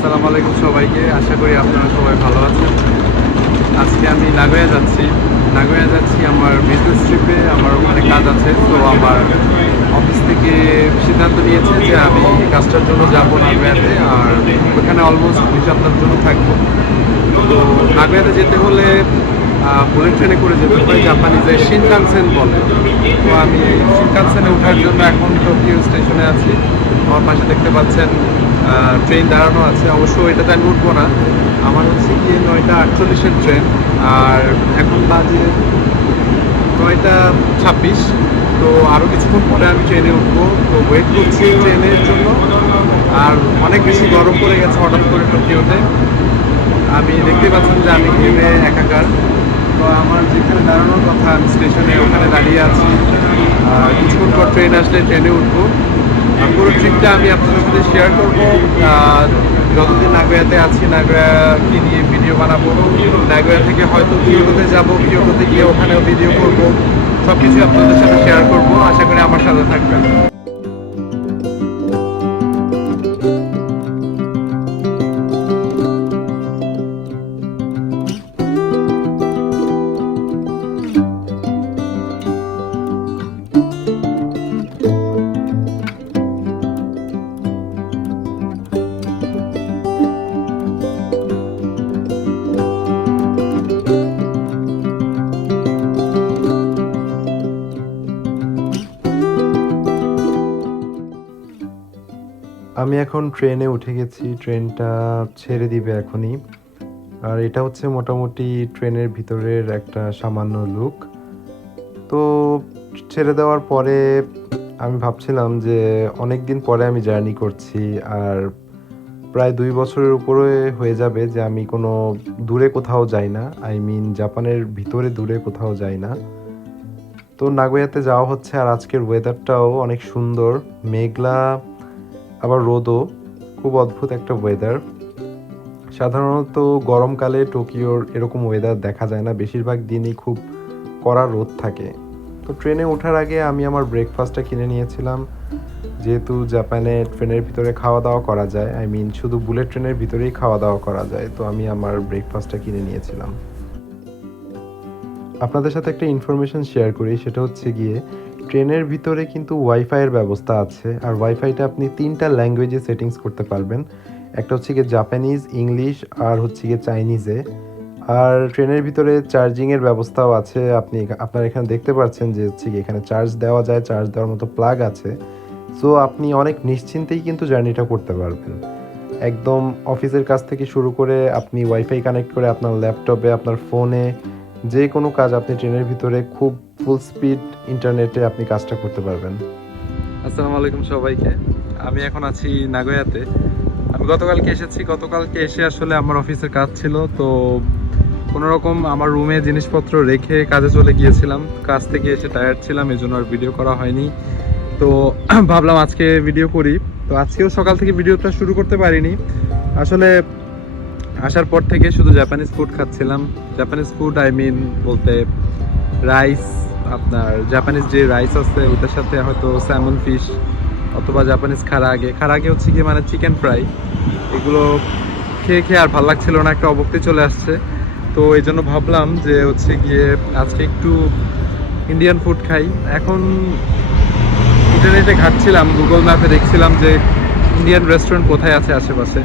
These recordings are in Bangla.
আসসালামু আলাইকুম সবাইকে। আশা করি আপনারা সবাই ভালো আছেন। আজকে আমি নাগোয়া যাচ্ছি আমার বিজনেস ট্রিপে। আমার ওখানে কাজ আছে, তো আমার অফিস থেকে সিদ্ধান্ত নিয়েছে যে আমি কাজটার জন্য যাবো নাগোয়াতে, আর ওখানে অলমোস্ট 2 সপ্তাহের জন্য থাকবো। তো নাগোয়াতে যেতে হলে বুলেট ট্রেনে করে যেতে হয়, জাপানিজে শিনকানসেন বলে। তো আমি শিনকানসেনে ওঠার জন্য এখন টোকিও স্টেশনে আছি। আমার পাশে দেখতে পাচ্ছেন ট্রেন দাঁড়ানো আছে। অবশ্য এটাতে আমি উঠবো না, আমার হচ্ছে গিয়ে 9টা 48-এর ট্রেন, আর এখন বাজে 9টা 26। তো আরও কিছুক্ষণ পরে আমি ট্রেনে উঠবো। তো ওয়েট করছি ট্রেনের জন্য। আর অনেক বেশি গরম পড়ে গেছে হঠাৎ করে টোকিওতে। আমি দেখতে পাচ্ছেন যে আমি ঘেমে একাকার। তো আমার যেখানে দাঁড়ানোর কথা, আমি স্টেশনে ওখানে দাঁড়িয়ে আছি। কিছুক্ষণ পর ট্রেন আসলে ট্রেনে উঠবো। পুরো ট্রিপটা আমি আপনাদের সাথে শেয়ার করবো। যতদিন নাগোয়াতে আছি নাগোয়াকে নিয়ে ভিডিও বানাবো। নাগোয়া থেকে হয়তো কিয়োটোতে যাবো, কিয়োটোতে গিয়ে ওখানেও ভিডিও করবো। সব কিছু আপনাদের সাথে শেয়ার করবো। আশা করি আমার সাথে থাকবেন। আমি এখন ট্রেনে উঠে গেছি, ট্রেনটা ছেড়ে দিবে এখনই। আর এটা হচ্ছে মোটামুটি ট্রেনের ভিতরের একটা সামান্য লুক। তো ছেড়ে দেওয়ার পরে আমি ভাবছিলাম যে অনেক দিন পরে আমি জার্নি করছি, আর প্রায় 2 বছরের উপরে হয়ে যাবে যে আমি কোনো দূরে কোথাও যাই না। জাপানের ভিতরে দূরে কোথাও যাই না। তো নাগোয়াতে যাওয়া হচ্ছে, আর আজকের ওয়েদারটাও অনেক সুন্দর, মেঘলা আবার রোদও। খুব অদ্ভুত একটা ওয়েদার। সাধারণত গরমকালে টোকিওর এরকম ওয়েদার দেখা যায় না, বেশিরভাগ দিনই খুব কড়া রোদ থাকে। তো ট্রেনে ওঠার আগে আমি আমার ব্রেকফাস্টটা কিনে নিয়েছিলাম, যেহেতু জাপানে ট্রেনের ভিতরে খাওয়া দাওয়া করা যায়, শুধু বুলেট ট্রেনের ভিতরেই খাওয়া দাওয়া করা যায়। তো আমি আমার ব্রেকফাস্টটা কিনে নিয়েছিলাম। আপনাদের সাথে একটা ইনফরমেশন শেয়ার করি, সেটা হচ্ছে গিয়ে ট্রেনের ভিতরে কিন্তু ওয়াইফাইয়ের ব্যবস্থা আছে, আর ওয়াইফাইটা আপনি 3টা ল্যাঙ্গুয়েজে সেটিংস করতে পারবেন। একটা হচ্ছে গিয়ে জাপানিজ, ইংলিশ আর হচ্ছে গিয়ে চাইনিজে। আর ট্রেনের ভিতরে চার্জিংয়ের ব্যবস্থাও আছে। আপনার এখানে দেখতে পাচ্ছেন যে হচ্ছে গিয়ে এখানে চার্জ দেওয়া যায়, চার্জ দেওয়ার মতো প্লাগ আছে। সো আপনি অনেক নিশ্চিন্তেই কিন্তু জার্নিটা করতে পারবেন। একদম অফিসের কাজ থেকে শুরু করে আপনি ওয়াইফাই কানেক্ট করে আপনার ল্যাপটপে, আপনার ফোনে যে কোনো কাজ আপনি ট্রেনের ভিতরে খুব ফুল স্পিড ইন্টারনেটে আপনি কাজটা করতে পারবেন। আসসালামু আলাইকুম সবাইকে। আমি এখন আছি নাগোয়াতে। আমি গতকালকে এসে আসলে আমার অফিসের কাজ ছিল, তো কোনোরকম আমার রুমে জিনিসপত্র রেখে কাজে চলে গিয়েছিলাম। কাজ থেকে এসে টায়ার্ড ছিলাম, এই জন্য আর ভিডিও করা হয়নি। তো ভাবলাম আজকে ভিডিও করি। তো আজকেও সকাল থেকে ভিডিওটা শুরু করতে পারিনি। আসলে আসার পর থেকে শুধু জাপানিজ ফুড খাচ্ছিলাম। জাপানিজ ফুড বলতে রাইস, আপনার জাপানিজ যে রাইস আছে ওটার সাথে হয়তো স্যামন ফিশ অথবা জাপানিজ খারাগে হচ্ছে কি মানে চিকেন ফ্রাই। এগুলো খেয়ে খেয়ে আর ভালো লাগছিল না, একটা অবক্তি চলে আসছে। তো এই জন্য ভাবলাম যে হচ্ছে গিয়ে আজকে একটু ইন্ডিয়ান ফুড খাই। এখন ইন্টারনেটে ঘাটছিলাম, গুগল ম্যাপে দেখছিলাম যে ইন্ডিয়ান রেস্টুরেন্ট কোথায় আছে আশেপাশে।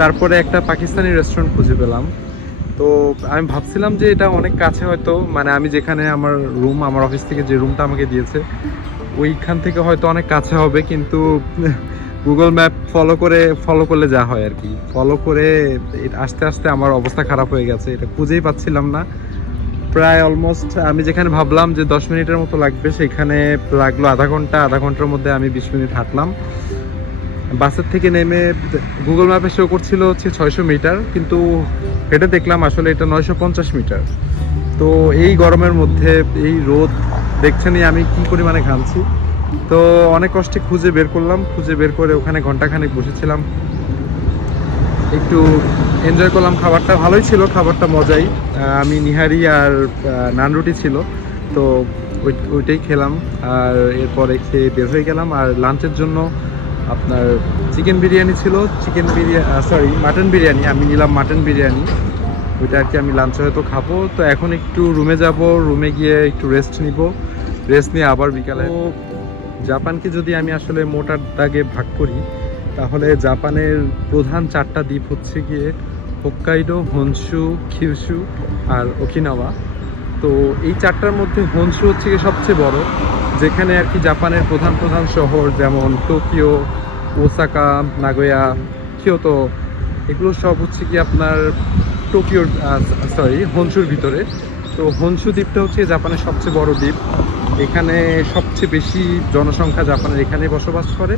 তারপরে একটা পাকিস্তানি রেস্টুরেন্ট খুঁজে পেলাম। তো আমি ভাবছিলাম যে এটা অনেক কাছে, হয়তো মানে আমি যেখানে আমার অফিস থেকে যে রুমটা আমাকে দিয়েছে ওইখান থেকে হয়তো অনেক কাছে হবে, কিন্তু গুগল ম্যাপ ফলো করলে যা হয় আর কি, ফলো করে আস্তে আস্তে আমার অবস্থা খারাপ হয়ে গেছে। এটা খুঁজেই পাচ্ছিলাম না। প্রায় অলমোস্ট আমি যেখানে ভাবলাম যে 10 মিনিটের মতো লাগবে, সেখানে লাগলো আধা ঘন্টার মধ্যে আমি 20 মিনিট হাঁটলাম। বাসের থেকে নেমে গুগল ম্যাপে শো করছিল হচ্ছে 600 মিটার, কিন্তু হেঁটে দেখলাম আসলে এটা 950 মিটার। তো এই গরমের মধ্যে এই রোদ দেখছেনই আমি কি পরিমাণে ঘামছি। তো অনেক কষ্টে খুঁজে বের করে ওখানে ঘন্টাখানেক বসেছিলাম, একটু এনজয় করলাম। খাবারটা ভালোই ছিল, খাবারটা মজাই। আমি নিহারি আর নান রুটি ছিল, তো ওইটাই খেলাম। আর এরপরে খেয়ে বের হয়ে গেলাম। আর লাঞ্চের জন্য আপনার চিকেন বিরিয়ানি ছিল, মাটন বিরিয়ানি। আমি নিলাম মাটন বিরিয়ানি, ওইটা আর কি আমি লাঞ্চে হয়তো খাবো। তো এখন একটু রুমে যাব, রুমে গিয়ে একটু রেস্ট নিব, রেস্ট নিয়ে আবার বিকালে। জাপানকে যদি আমি আসলে মোটা দাগে ভাগ করি, তাহলে জাপানের প্রধান 4টা দ্বীপ হচ্ছে গিয়ে হোক্কাইডো, হনশু, কিউশু আর ওকিনাওয়া। তো এই 4টার মধ্যে হনশু হচ্ছে গিয়ে সবচেয়ে বড়, যেখানে আর কি জাপানের প্রধান প্রধান শহর যেমন টোকিও, ওসাকা, নাগোয়া, কিয়োতো, এগুলো সব হচ্ছে কি আপনার হনশুর ভিতরে। তো হনশু দ্বীপটা হচ্ছে জাপানের সবচেয়ে বড় দ্বীপ। এখানে সবচেয়ে বেশি জনসংখ্যা জাপানের এখানে বসবাস করে,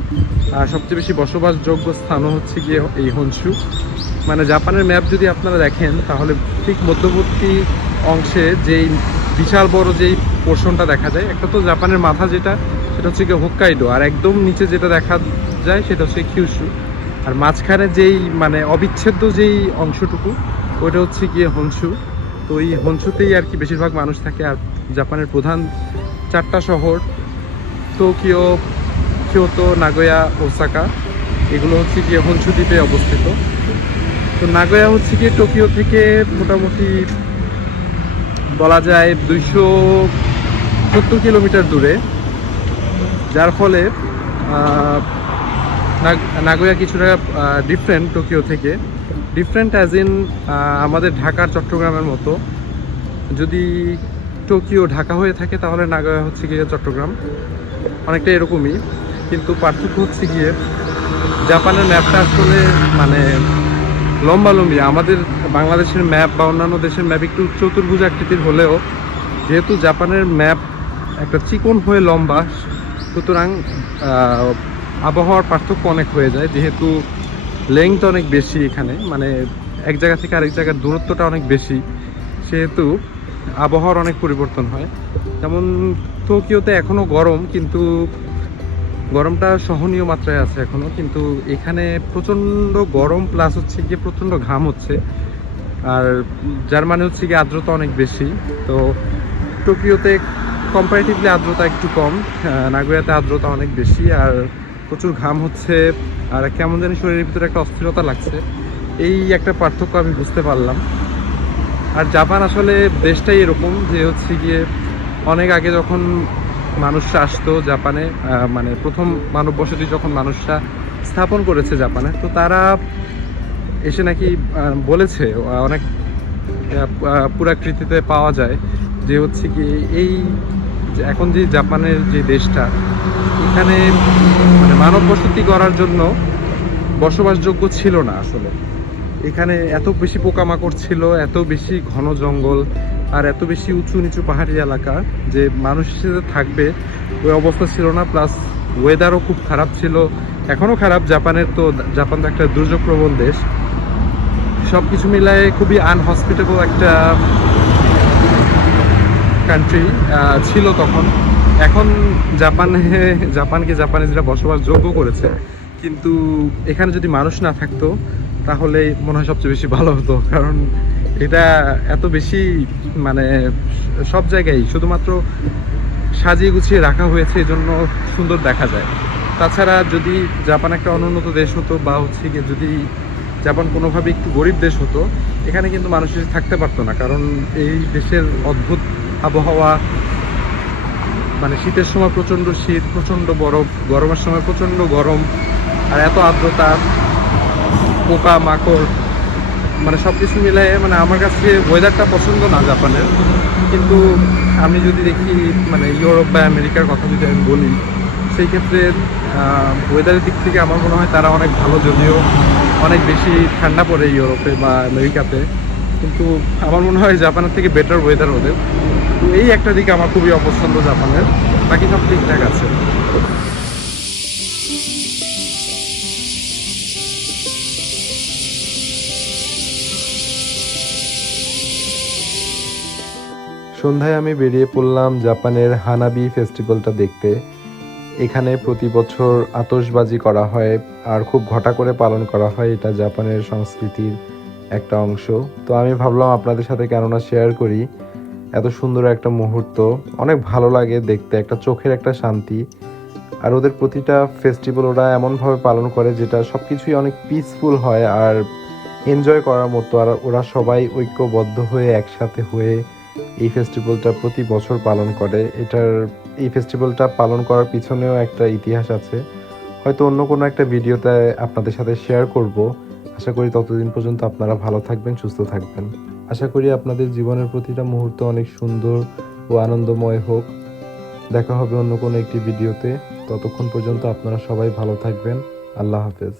আর সবচেয়ে বেশি বসবাসযোগ্য স্থানও হচ্ছে গিয়ে এই হনশু। মানে জাপানের ম্যাপ যদি আপনারা দেখেন, তাহলে ঠিক মধ্যবর্তী অংশে যেই বিশাল বড় যেই পোর্শনটা দেখা যায়, একটা তো জাপানের মাথা যেটা, সেটা হচ্ছে গিয়ে হোক্কাইডো, আর একদম নিচে যেটা দেখা যায় সেটা হচ্ছে কিউশু, আর মাঝখানে যেই মানে অবিচ্ছেদ্য যেই অংশটুকু, ওইটা হচ্ছে গিয়ে হনশু। তো এই হনশুতেই আর কি বেশিরভাগ মানুষ থাকে। আর জাপানের প্রধান 4টা শহর টোকিও, কিয়োতো, নাগোয়া, ওসাকা, এগুলো হচ্ছে গিয়ে হনশু দ্বীপে অবস্থিত। তো নাগোয়া হচ্ছে গিয়ে টোকিও থেকে মোটামুটি বলা যায় 270 কিলোমিটার দূরে, যার ফলে নাগোয়া কিছুটা ডিফারেন্ট টোকিও থেকে। ডিফারেন্ট অ্যাজ ইন আমাদের ঢাকার চট্টগ্রামের মতো। যদি টোকিও ঢাকা হয়ে থাকে, তাহলে নাগোয়া হচ্ছে গিয়ে চট্টগ্রাম, অনেকটা এরকমই। কিন্তু পার্থক্য হচ্ছে গিয়ে জাপানের ম্যাপটা আসলে মানে লম্বালম্বি। আমাদের বাংলাদেশের ম্যাপ বা অন্যান্য দেশের ম্যাপ একটু চতুর্ভুজ আকৃতির হলেও, যেহেতু জাপানের ম্যাপ একটা চিকন হয়ে লম্বা, সুতরাং আবহাওয়ার পার্থক্য অনেক হয়ে যায়। যেহেতু লেংথ অনেক বেশি এখানে, মানে এক জায়গা থেকে আরেক জায়গার দূরত্বটা অনেক বেশি, সেহেতু আবহাওয়ার অনেক পরিবর্তন হয়। যেমন টোকিওতে এখনও গরম, কিন্তু গরমটা সহনীয় মাত্রায় আছে এখনও, কিন্তু এখানে প্রচণ্ড গরম প্লাস হচ্ছে গিয়ে প্রচণ্ড ঘাম হচ্ছে, আর যার মানে হচ্ছে গিয়ে আর্দ্রতা অনেক বেশি। তো টোকিওতে কম্পারেটিভলি আর্দ্রতা একটু কম, নাগোয়াতে আর্দ্রতা অনেক বেশি, আর প্রচুর ঘাম হচ্ছে, আর কেমন জানি শরীরের ভিতরে একটা অস্থিরতা লাগছে। এই একটা পার্থক্য আমি বুঝতে পারলাম। আর জাপান আসলে দেশটাই এরকম যে হচ্ছে গিয়ে অনেক আগে যখন মানুষরা আসতো জাপানে, মানে প্রথম মানব বসতি যখন মানুষরা স্থাপন করেছে জাপানে, তো তারা এসে নাকি বলেছে অনেক পুরাকৃতিতে পাওয়া যায় যে হচ্ছে কি এই এখন যে জাপানের যে দেশটা, এখানে মানে মানব বসতি করার জন্য বসবাসযোগ্য ছিল না আসলে। এখানে এত বেশি পোকামাকড় ছিল, এত বেশি ঘন জঙ্গল, আর এত বেশি উঁচু নিচু পাহাড়ি এলাকা যে মানুষ হিসেবে থাকবে ওই অবস্থা ছিল না। প্লাস ওয়েদারও খুব খারাপ ছিল, এখনও খারাপ জাপানের। তো জাপান তো একটা দুর্যোগপ্রবণ দেশ। সব কিছু মিলায়ে খুবই আনহসপিটেবল একটা কান্ট্রি ছিল তখন। এখন জাপানকে জাপানিজরা বসবাসযোগ্য করেছে, কিন্তু এখানে যদি মানুষ না থাকতো, তাহলে মনে হয় সবচেয়ে বেশি ভালো হতো। কারণ এটা এত বেশি মানে সব জায়গায় শুধুমাত্র সাজিয়ে গুছিয়ে রাখা হয়েছে, এজন্য সুন্দর দেখা যায়। তাছাড়া যদি জাপান একটা অনুন্নত দেশ হতো, বা হচ্ছে গিয়ে যদি জাপান কোনোভাবে একটু গরিব দেশ হতো, এখানে কিন্তু মানুষ থাকতে পারতো না। কারণ এই দেশের অদ্ভুত আবহাওয়া, মানে শীতের সময় প্রচণ্ড শীত, প্রচণ্ড বরফ, গরমের সময় প্রচণ্ড গরম, আর এত আর্দ্রতা, পোকা মাকড়, মানে সব কিছু মিলে মানে আমার কাছে ওয়েদারটা পছন্দ না জাপানের। কিন্তু আমি যদি দেখি মানে ইউরোপ বা আমেরিকার কথা যদি আমি বলি, সেই ক্ষেত্রে ওয়েদারের দিক থেকে আমার মনে হয় তারা অনেক ভালো, যদিও অনেক বেশি ঠান্ডা পড়ে ইউরোপে বা আমেরিকাতে, কিন্তু আমার মনে হয় জাপানের থেকে বেটার ওয়েদার ওদের। তো এই একটা দিক আমার খুবই অপছন্দ জাপানের, বাকি সব ঠিকঠাক আছে। সন্ধ্যায় আমি বেরিয়ে পড়লাম জাপানের হানাবি ফেস্টিভ্যালটা দেখতে। এখানে প্রতি বছর আতশবাজি করা হয়, আর খুব ঘটা করে পালন করা হয়। এটা জাপানের সংস্কৃতির একটা অংশ। তো আমি ভাবলাম আপনাদের সাথে কেননা শেয়ার করি। এত সুন্দর একটা মুহূর্ত, অনেক ভালো লাগে দেখতে, একটা চোখের একটা শান্তি। আর ওদের প্রতিটা ফেস্টিভ্যাল ওরা এমনভাবে পালন করে যেটা সব কিছুই অনেক পিসফুল হয় আর এনজয় করার মতো। আর ওরা সবাই ঐক্যবদ্ধ হয়ে একসাথে হয়ে এই ফেস্টিভ্যালটা প্রতি বছর পালন করে। এই ফেস্টিভ্যালটা পালন করার পিছনেও একটা ইতিহাস আছে, হয়তো অন্য কোনো একটা ভিডিওতে আপনাদের সাথে শেয়ার করব। আশা করি ততদিন পর্যন্ত আপনারা ভালো থাকবেন, সুস্থ থাকবেন। আশা করি আপনাদের জীবনের প্রতিটা মুহূর্ত অনেক সুন্দর ও আনন্দময় হোক। দেখা হবে অন্য কোনো একটি ভিডিওতে। ততক্ষণ পর্যন্ত আপনারা সবাই ভালো থাকবেন। আল্লাহ হাফেজ।